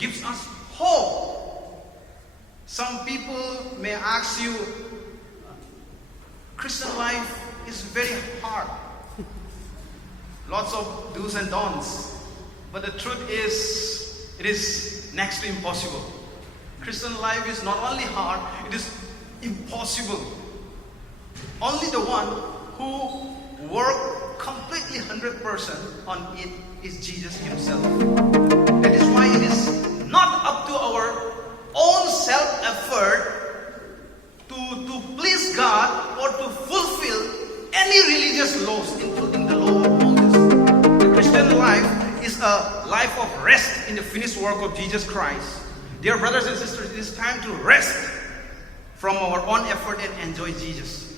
gives us hope. Some people may ask you, Christian life is very hard. Lots of do's and don'ts. But the truth is, it is next to impossible. Christian life is not only hard, it is impossible. Only the one who worked completely 100% on it is Jesus himself. That is why it is not up to our own self-effort to please God or to fulfill any religious laws, including the law of Moses. The Christian life is a life of rest in the finished work of Jesus Christ. Dear brothers and sisters, it is time to rest from our own effort and enjoy Jesus.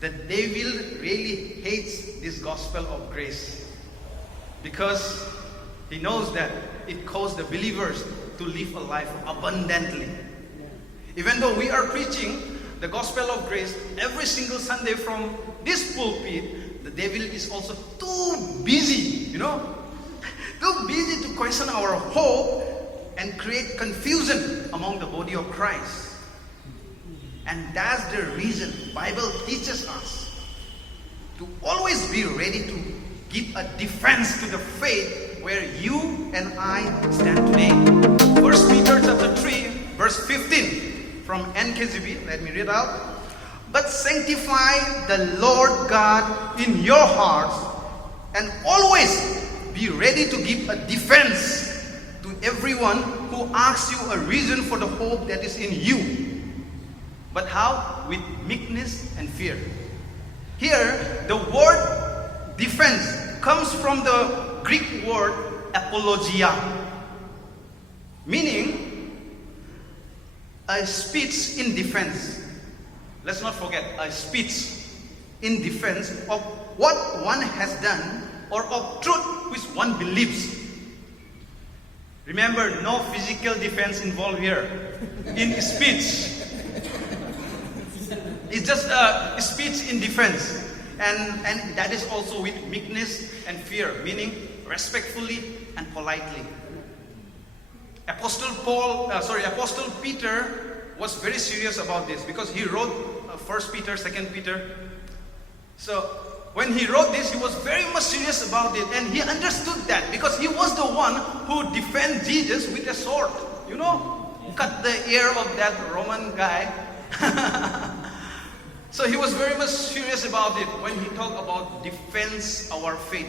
The devil really hates this gospel of grace because he knows that it causes the believers to live a life abundantly. Even though we are preaching the gospel of grace every single Sunday from this pulpit, the devil is also too busy, too busy to question our hope and create confusion among the body of Christ. And that's the reason Bible teaches us to always be ready to give a defense to the faith where you and I stand today. 1 Peter chapter 3, verse 15 from NKJV. Let me read out. But sanctify the Lord God in your hearts and always be ready to give a defense to everyone who asks you a reason for the hope that is in you. But how? With meekness and fear. Here, the word defense comes from the Greek word apologia, meaning a speech in defense. Let's not forget, a speech in defense of what one has done or of truth which one believes. Remember, no physical defense involved here. In speech, it's just a speech in defense. And that is also with meekness and fear, meaning respectfully and politely. Apostle Peter was very serious about this because he wrote 1 Peter, 2 Peter. So when he wrote this, he was very much serious about it, and he understood that because he was the one who defended Jesus with a sword. Cut the ear of that Roman guy. So he was very much serious about it when he talked about defense our faith.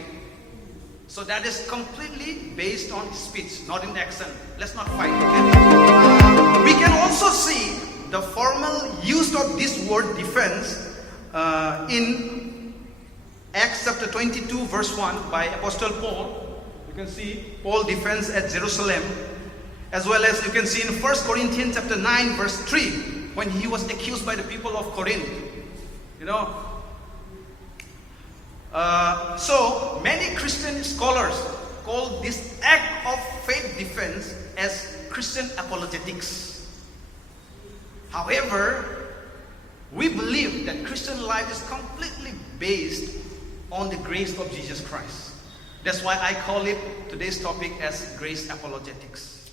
So that is completely based on speech, not in action. Let's not fight, okay? We can also see the formal use of this word defense in Acts chapter 22 verse 1 by Apostle Paul. You can see Paul defends at Jerusalem, as well as you can see in 1 Corinthians chapter 9 verse 3 when he was accused by the people of Corinth. So many Christian scholars call this act of faith defense as Christian apologetics. However, we believe that Christian life is completely based on the grace of Jesus Christ. That's why I call it today's topic as grace apologetics.